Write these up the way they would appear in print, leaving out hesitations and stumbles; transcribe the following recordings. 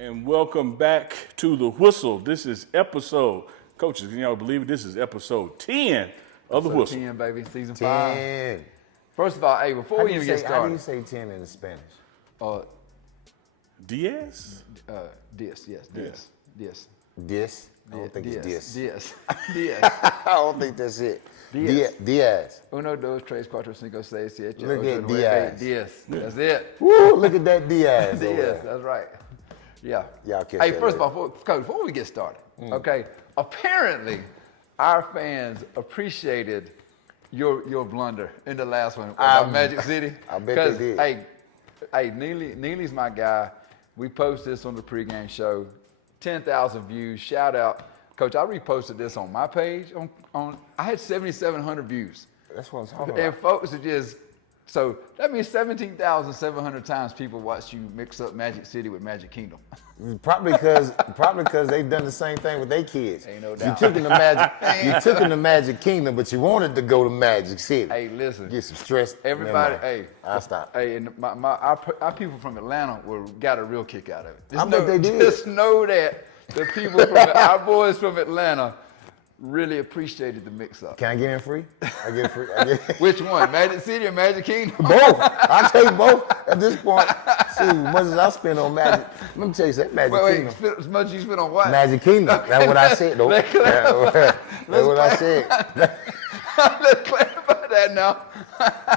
And welcome back to The Whistle. This is episode, coaches, can y'all believe it? This is episode 10 of The Whistle. 10, baby, season 10. 5. First of all, hey, before we even get How do you started. say 10 in Spanish? Diaz? Yes. Dis? I don't think it's dis. Diaz. I don't think that's it. Diaz. Diaz. Uno, dos, tres, cuatro, cinco, seis, siete, Look ocho, at nueve, Diaz. Diaz. That's it. Woo, look at that Diaz. over Diaz, there. that's right. Yeah. Y'all catch Hey, that first of later. all, Coach, before we get started, okay, apparently our fans appreciated your blunder in the last one about Magic City. I bet they did. Hey, Neely's my guy. We posted this on the pregame show. 10,000 views. Shout out. Coach, I reposted this on my page. I had 7,700 views. That's what I'm talking And about. folks are just, so that means 17,700 times people watch you mix up Magic City with Magic Kingdom. Probably because they've done the same thing with their kids. Ain't no You doubt. took them to Magic Kingdom, but you wanted to go to Magic City. Hey, listen. Get some stress. Everybody, Never mind. hey. I'll stop. Hey, and our people from Atlanta got a real kick out of it. I bet they did. Just know that the people from our boys from Atlanta really appreciated the mix-up. Can I get in free? I get it free. Which one, Magic City or Magic Kingdom? Both. I'll take both at this point. See, as much as I spend on Magic, let me tell you something, Magic Kingdom. Wait, as much as you spent on what? Magic Kingdom. That's what I said, though. Let's That's what I said. Let's clarify that now.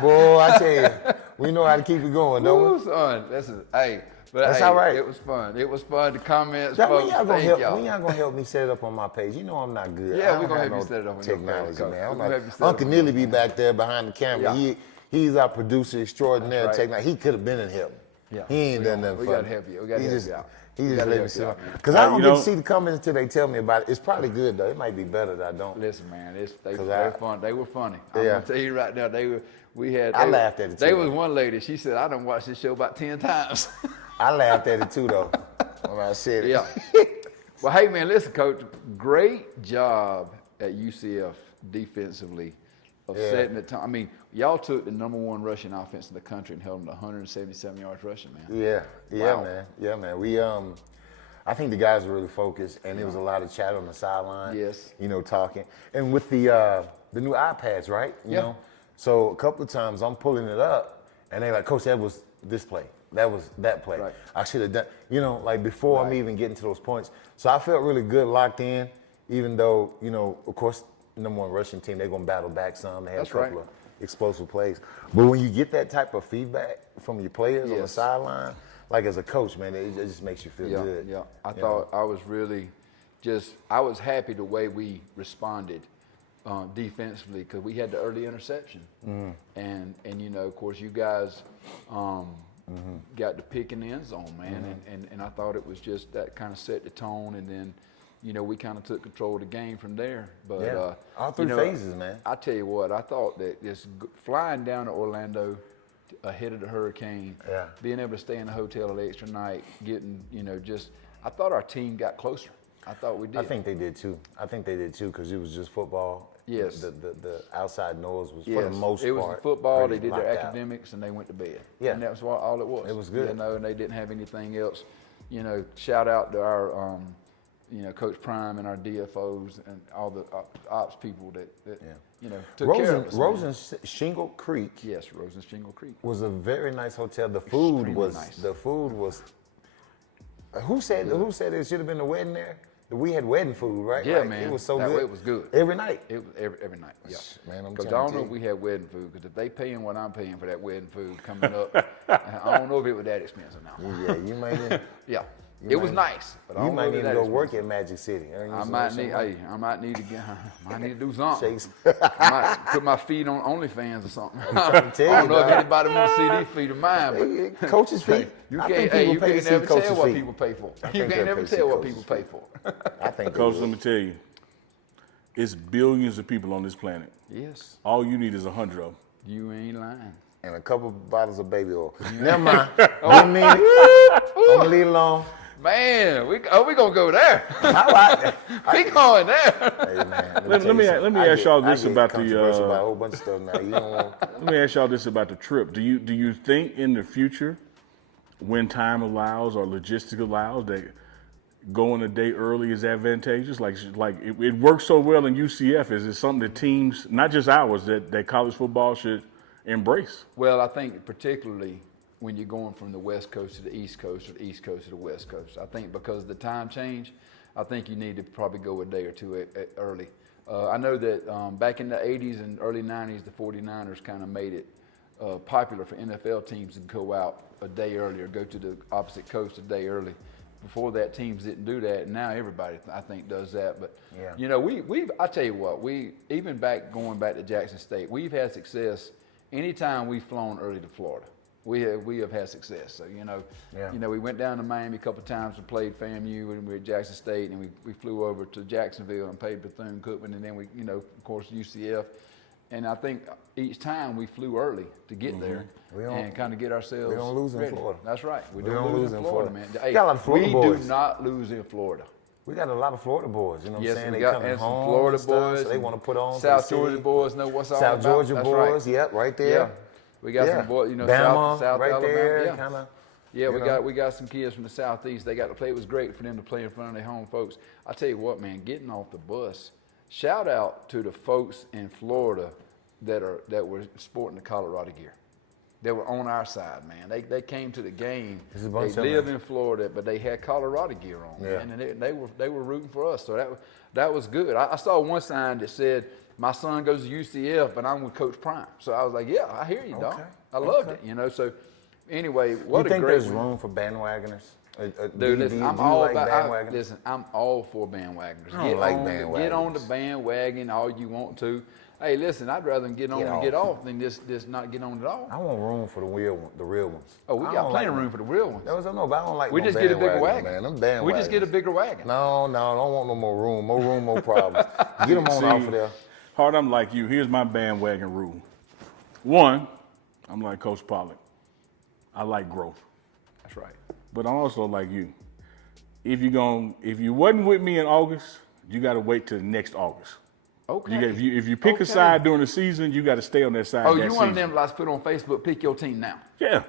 Boy, I tell you, we know how to keep it going, don't we? Woo, son. Hey, but That's hey, all right. It was fun. It was fun. The comments, When folks. y'all gonna Thank help? y'all. When y'all gonna help me set it up on my page? You know I'm not good. Yeah, I we don't gonna have help you set it up on your page, technology, Coach. man. We gonna help you set it Uncle up on your Neely be back there behind the camera. Yeah. He's our producer extraordinaire. That's right. Technology. He could have been in help. Yeah. He ain't done nothing We for gotta me. help you. We gotta help you out. He We just gotta let me help see you out, man. because I don't you get know- to see the comments until they tell me about it. It's probably good though. It might be better that I don't. Listen, man, they 'Cause were fun. They were funny. I'm Yeah. gonna tell you right now, I laughed at it, There too, was though. one lady. She said, "I done watched this show about 10 times." I laughed at it too though when I said it. Yeah. Well, hey, man, listen, Coach. Great job at UCF defensively of Yeah. setting the tone. I mean, y'all took the #1 rushing offense in the country and held them to 177 yards rushing, man. Yeah, Wow. man. Yeah, man. We I think the guys were really focused, and there was a lot of chat on the sideline. Yes. You know, talking, and with the new iPads, right? You Yeah. know, so a couple of times I'm pulling it up, and they like, Coach, that was this play. That was that play. Right. I should have done. You know, like before I'm Right. even getting to those points. So I felt really good, locked in. Even though, you know, of course, #1 rushing team, they're gonna battle back some. They have That's a couple right. of explosive plays. But when you get that type of feedback from your players on the Yes. sideline, like as a coach, man, it just makes you feel Yeah, good. yeah. I You thought I was really I was happy the way we responded defensively because we had the early interception. And you know, of course, you guys got the pick in the end zone, man. And I thought it was just that kind of set the tone. And then, you know, we kind of took control of the game from there. But, Yeah. All three you know, phases, man. I tell you what, I thought that just flying down to Orlando ahead of the hurricane, Yeah. being able to stay in the hotel the extra night, getting, you know, I thought our team got closer. I thought we did. I think they did too. Because it was just football. Yes. The outside noise was for Yes, the most it part. was football. They pretty did their locked out. academics and they went to bed. Yeah. And that's all it was. It was good. You know, and they didn't have anything else. You know, shout out to our, you know, Coach Prime and our DFOs and all the ops people that you know, took care of us. man. Rosen Shingle Creek Yes, Rosen Shingle Creek. was a very nice hotel. The food Extremely nice. Who said it should have been a wedding there? We had wedding food, right? Yeah, Like, man. It was so That good. way it was good. Every night. It was every night. Yeah. Man, I'm Because I trying don't to know tell if we had wedding food. Because if they paying what I'm paying for that wedding food coming up, I don't know if it was that expensive now. Yeah, you might need, Yeah. It was might- nice, but I you don't know might if need it to that go expensive. work at Magic City. I might need. Hey, I might need to get. I might need to do something. Shakes. I might put my feet on OnlyFans or something. I trying to tell don't you, know if dog. anybody want to see these feet of mine, but Coach's feet. you I can't. think Hey, people you pay to can't see never coach's tell what feet. people pay for. I You think can't they'll never pay to see tell what coach's people pay feet. for. I think Coach, they let would. me tell you, it's billions of people on this planet. Yes, All you need is 100 of them. you ain't lying. And a couple bottles of baby oil. Never mind. Didn't mean it. I'm gonna leave it alone. Man, we gonna go there. I like that. We going there. Hey, man, Let tell me- you something. let me I ask get- y'all I this get about the, controversial about a whole bunch of stuff now. You don't want. Let me ask y'all this about the trip. Do you think in the future when time allows or logistics allows, that going a day early is advantageous? Like it works so well in UCF. Is it something that teams, not just ours, that college football should embrace? Well, I think particularly when you're going from the West Coast to the East Coast or the East Coast to the West Coast, I think because of the time change, I think you need to probably go a day or two early. I know that back in the 80s and early 90s, the 49ers kind of made it popular for NFL teams to go out a day early or go to the opposite coast a day early. Before that, teams didn't do that, and now everybody, I think, does that. But Yeah. you know, I tell you what, even going back to Jackson State, we've had success anytime we've flown early to Florida. We have had success. So Yeah. we went down to Miami a couple of times and played FAMU, and we were at Jackson State, and we flew over to Jacksonville and played Bethune-Cookman, and then we of course UCF. And I think each time we flew early to get there and kind of get ourselves we don't lose in ready. Florida. That's right. We We don't lose in Florida, man. Hey, got a lot of Florida we boys. do not lose in Florida. We got a lot of Florida boys, you know what Yes, I'm saying? we They got coming and some home Florida and stuff, boys. so they want to put on for the South city. Georgia boys know what's all South about. Georgia That's boys, right. yep, right there. Yeah, we got some boys. Bama, South right Alabama. there, Yeah. kind of. Yeah, you know. we got some kids from the Southeast. They got to play. It was great for them to play in front of their home folks. I tell you what, man, getting off the bus. Shout out to the folks in Florida that were sporting the Colorado gear. They were on our side, man. They came to the game. This is a They bunch of live them. in Florida, but they had Colorado gear on, Yeah. man, and they were rooting for us. So that was good. I saw one sign that said, "My son goes to UCF, but I'm with Coach Prime." So I was like, "Yeah, I hear you, dog. Okay. I loved it." So anyway, what You a think great there's win. room for bandwagoners? Dude, listen, I'm do you all like about. bandwagoners? Listen, I'm all for bandwagoners. I don't like Get on bandwagoners. the bandwagon all you want to. Hey, listen, I'd rather get on Get and get off. off than just not get on at all. I want room for the real ones. Oh, we I got don't plenty of like room for the real ones. That was no, but I don't like We no just get a bigger bandwagons, wagon. man. Them bandwagons. We just get a bigger wagon. No, I don't want no more room. More room, more problems. Get them on off of there. Hard, I'm like you. Here's my bandwagon rule. One, I'm like Coach Pollock. I like growth. That's right. But I'm also like you. If you wasn't with me in August, you got to wait till next August. Okay. If you pick a side during the season, you got to stay on that side. Oh, that you one of season. them let's put on Facebook, pick your team now. Yeah.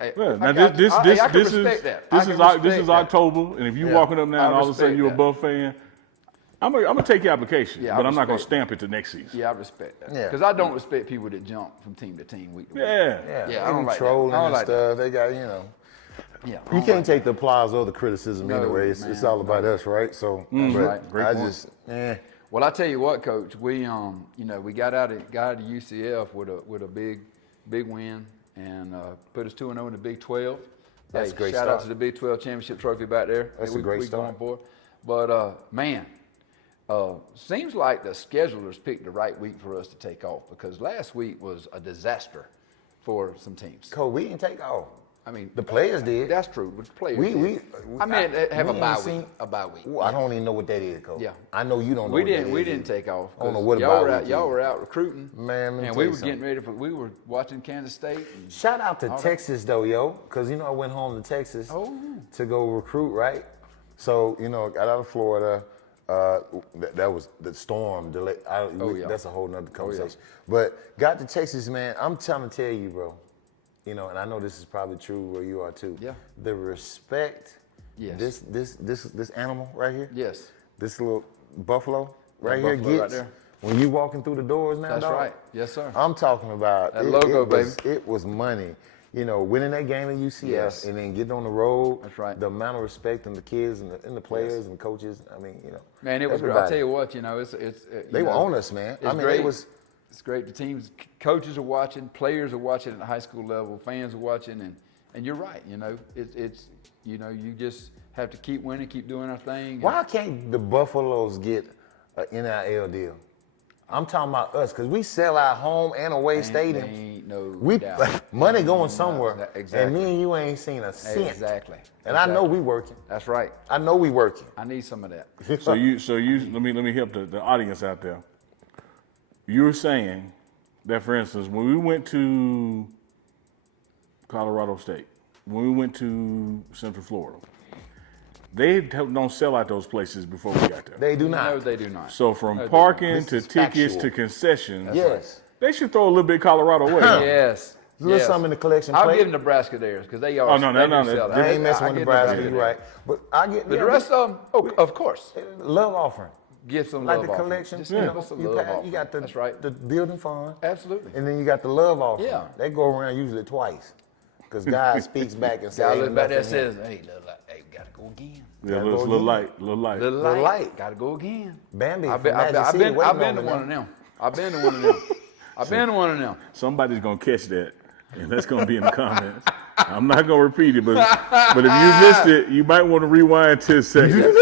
Hey, Yeah. I Now got you. this I can respect that. I can respect this is that. October, and if you Yeah. walking up now and I all of a sudden respect you're a that. Buff fan, I'm gonna take your application, Yeah, I but I'm not gonna respect stamp it to next season. Yeah, I respect that. Yeah. Because I don't respect people that jump from team to team, week to week. Yeah. Yeah, Yeah, I don't like that. trolling I don't and like stuff. They got, Yeah. I You don't can't like take the applause or the criticism No, anyway. It's man, all about us, right? So, but Right. Great I point. just, Well, I tell you what, Coach, we we got out of UCF with a big win and put us 2-0 in the Big 12. That's a great shout start. out to the Big 12 championship trophy back there. That's that a great we start. Going for. But man, seems like the schedulers picked the right week for us to take off because last week was a disaster for some teams. Cole, we didn't take off. I mean, The players did. That's true, but the players. We did. I mean, have we a bye ain't week. seen- A bye week. Ooh, I don't even know what that is, Cole. Yeah. I know you don't know We what didn't. that We is didn't either. take off. I don't know 'cause what y'all about were we out. Y'all did. were out recruiting. Man, let me and tell we you were getting something. ready for. We were watching Kansas State. and- Shout out to All right. Texas though, yo, because I went home to Texas to go recruit, right? So got out of Florida. That was the storm delay. yeah. That's a whole nother conversation. But got to Texas, man. I'm trying to tell you, bro. And I know this is probably true where you are too. Yeah. The respect. Yes. This animal right here. Yes. This little buffalo right here buffalo right gets there. when you walking through the doors now. That's dog, right. Yes, sir. I'm talking about That logo, It was money. Winning that game in UCF Yes. and then getting on the road. That's right. The amount of respect and the kids and the players and the coaches. I mean, Man, it was great. I'll everybody. tell you what. It's. They were on us, man. It's I mean, great. it was. It's great. The teams, coaches are watching, players are watching at the high school level, fans are watching, and you're right. It's you just have to keep winning, keep doing our thing. Why can't the Buffaloes get an NIL deal? I'm talking about us, because we sell our home and away stadiums. Ain't no We doubt. money going somewhere, Exactly. and me and you ain't seen a cent. Exactly. And I know Exactly. we working. That's right. I know we working. I need some of that. So you let me help the audience out there. You're saying that, for instance, when we went to Colorado State, when we went to Central Florida, they don't sell out those places before we got there. They do not. No, they do not. So from No, they parking This to is tickets factual. to concessions, Yes. they should throw a little bit of Colorado away. Yes. A little something in the collection I'll plate. give Nebraska theirs because they are. Oh, no, they no, do no, sell that- that. I ain't messing I with give Nebraska, you theirs. right. But I get But the rest of them, of course, love offering. give some Like love the offering. collection, Just you give know, us a you, love you offering. got the, That's right. the building fund. Absolutely. And then you got the love offering. Yeah. They go around usually twice. Because God speaks back and says, Guy ain't look back there enough and in here. says, hey, gotta go again. Yeah, Gotta little go light, again. little light. Little Little light, light. gotta go again. Bambi I've from been, Magic I've City been, waiting I've been on to me one now. of them. I've been to one of them. I've been to one of them. Somebody's gonna catch that, and that's gonna be in the comments. I'm not gonna repeat it, but if you missed it, you might want to rewind 10 seconds.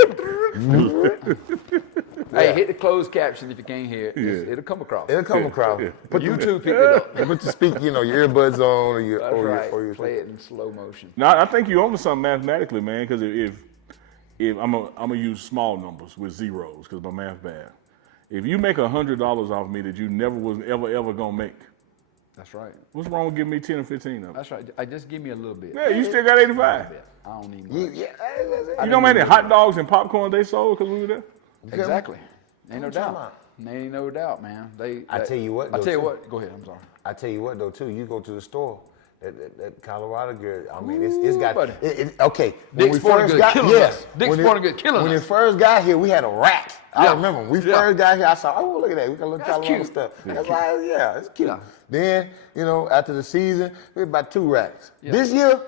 Hey, hit the closed caption if you can't hear it. Yeah. It'll come across. It'll come across. Put the, YouTube pick it up. put the speak, your earbuds on or your, That's or right. your, or your Play it in slow motion. No, I think you're onto something mathematically, man. Because if I'm gonna use small numbers with zeros, because my math bad. If you make $100 off me that you never was ever gonna make, That's right. what's wrong with giving me 10 or 15 of them? That's right. I just give me a little bit. Yeah, you still got 85. I don't need You, much. yeah, You know how many hot dogs and popcorn they sold because we were there? Exactly. Ain't no What you talking doubt. Ain't no doubt, man. I tell you what, I though, tell you too. what. Go ahead. I'm sorry. I tell you what though too, you go to the store, that Colorado girl. I mean, it's got. buddy. Okay, when Dick's we Sporting first Goods got killing yeah, us. Dick's when it- Sporting Goods killing When us. it first got here, we had a rack. I Yeah. remember when we Yeah. first got here. I saw, oh look at that, we got a little That's Colorado cute. stuff. That's like, yeah, it's cute. Yeah. Then after the season, we had about 2 racks. This year,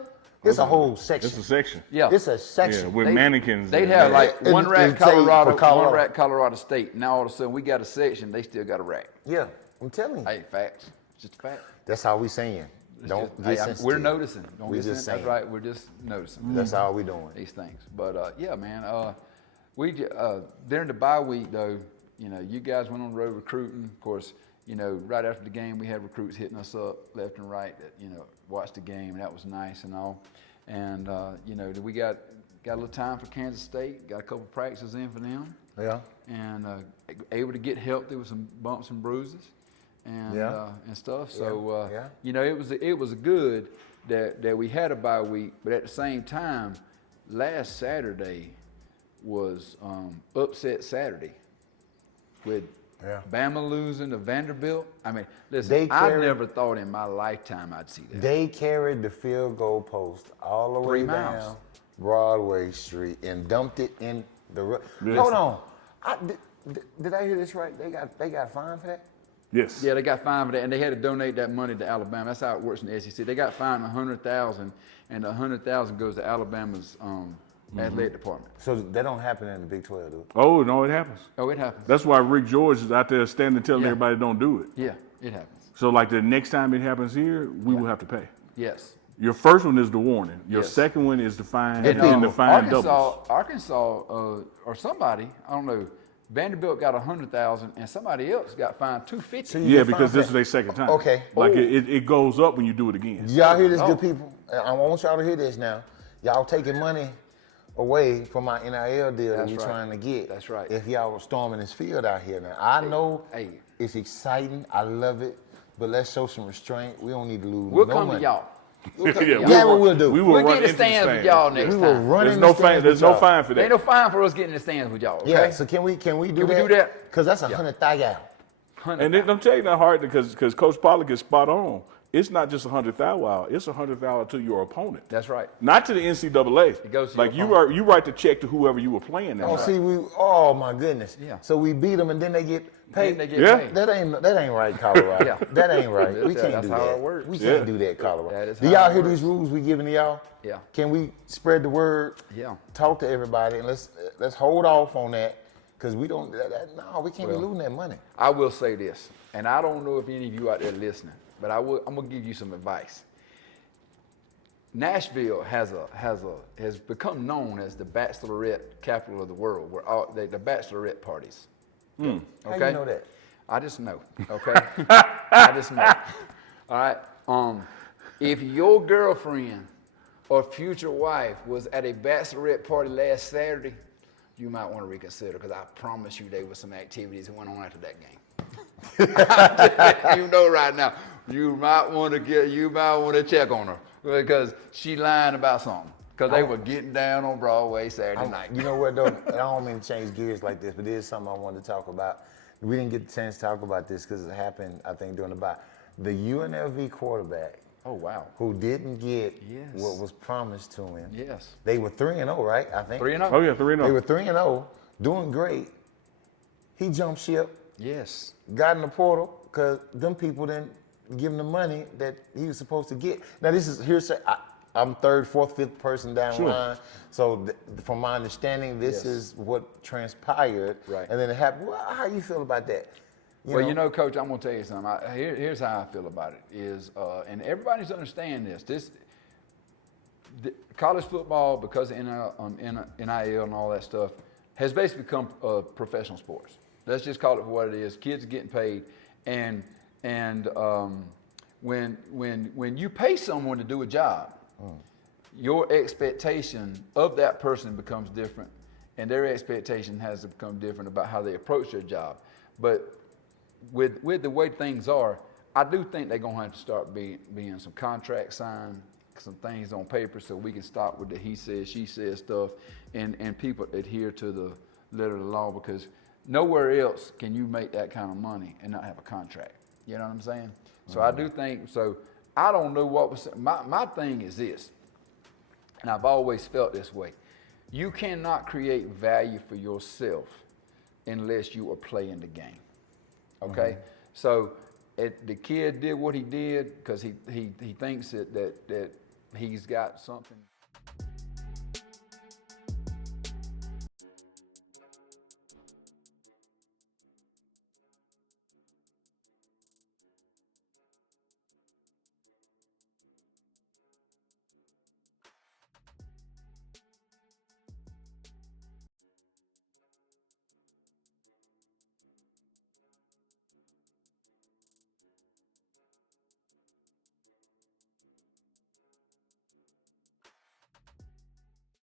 it's a whole section. It's a section. Yeah. It's a Yeah, section. with mannequins. They'd and- have like And- one rack and say for Colorado, Colorado. one rack Colorado State. Now all of a sudden we got a section. They still got a rack. Yeah, I'm telling you. Hey, facts. It's just a fact. That's how we saying. It's Don't just- get hey, sensitive. we're noticing. Don't We get just sensitive. saying. That's right. We're just noticing That's all we doing. these things. But yeah, man. During the bye week though, you guys went on the road recruiting. Of course, right after the game, we had recruits hitting us up left and right that watched the game, and that was nice and all. And we got a little time for Kansas State. Got a couple practices in for them. Yeah. And able to get help. There was some bumps and bruises, and Yeah. and stuff. So Yeah. it was good that we had a bye week, but at the same time, last Saturday was upset Saturday with Yeah. Bama losing to Vanderbilt. I mean, listen, They I carried- never thought in my lifetime I'd see that. They carried the field goal post all the way 3 miles. down Broadway Street and dumped it in the. Yes. Hold on, did I hear this right? They got fined for that. Yes. Yeah, they got fined for that, and they had to donate that money to Alabama. That's how it works in the SEC. They got fined $100,000, and the $100,000 goes to Alabama's athletic department. So that don't happen in the Big 12, do it? Oh, no, it happens. Oh, it happens. That's why Rick George is out there standing telling Yeah. everybody don't do it. Yeah, it happens. So like the next time it happens here, we will have to pay. Yes. Your first one is the warning. Your Yes. second one is the fine, And and the fine doubles. Arkansas, or somebody, I don't know, Vanderbilt got $100,000, and somebody else got fined $250. So you Yeah, get because fined this for is their second time. Okay. Like Oh. it goes up when you do it again. Y'all hear this, Oh. good people? I want y'all to hear this now. Y'all taking money away from my NIL deal that That's we're right. trying to get. That's right. If y'all were storming this field out here now, I know Hey. it's exciting. I love it, but let's show some restraint. We don't need to lose We'll no come money. to y'all. We'll come to Yeah, y'all. Yeah, what we'll do. We will We'll run get the into stands with stands. y'all next We will time. run There's in no the fine. stands There's with no y'all. fine for There ain't that. no fine for us getting in the stands with y'all. Okay? Yeah. So can we do Can that? we do that? Because that's $100,000. And then I'm telling you that hard because Coach Pollock is spot on. It's not just $100,000. It's $100,000 to your opponent. That's right. Not to the NCAA. It goes to like your you write the check to whoever you were playing. That Oh, night. see, oh my goodness. Yeah. So we beat them and then they get paid. Then they get Yeah. paid. That ain't right, Colorado. Yeah. That ain't right. We That's can't do how that. it works. We Yeah. can't do that, Colorado. That is Do how y'all it hear works. these rules we giving to y'all? Yeah. Can we spread the word? Yeah. Talk to everybody and let's hold off on that because we don't. No, we can't be Well, losing that money. I will say this, and I don't know if any of you out there listening, but I'm gonna give you some advice. Nashville has become known as the bachelorette capital of the world, where the bachelorette parties. How you know that? I just know. Okay, I just know. All right. If your girlfriend or future wife was at a bachelorette party last Saturday, you might want to reconsider because I promise you there was some activities that went on after that game. You know right now, you might want to check on her because she lying about something. Because they were getting down on Broadway Saturday night. You know what though? I don't mean to change gears like this, but there's something I wanted to talk about. We didn't get the chance to talk about this because it happened, I think, during the bye. The UNLV quarterback Oh, wow. who didn't get Yes. what was promised to him. Yes. They were 3-0, right? I think 3-0. Oh yeah, 3-0. They were 3-0, doing great. He jumped ship, Yes. got in the portal because them people didn't give him the money that he was supposed to get. Now this is hearsay. I'm third, fourth, fifth person down Sure. line. So from my understanding, this Yes. is what transpired. Right. And then it happened. Well, how you feel about that? You know, Coach, I'm going to tell you something. Here's how I feel about it. And everybody needs to understand this. College football, because of NIL and all that stuff, has basically become professional sports. Let's just call it for what it is. Kids are getting paid, and when you pay someone to do a job, your expectation of that person becomes different, and their expectation has to become different about how they approach their job. But with the way things are, I do think they're gonna have to start being some contracts signed, some things on paper, so we can stop with the he says, she says stuff, and people adhere to the letter of the law, because nowhere else can you make that kind of money and not have a contract. You know what I'm saying? So I do think so. I don't know what was my thing is this, and I've always felt this way. You cannot create value for yourself unless you are playing the game. Okay, so the kid did what he did because he thinks that he's got something.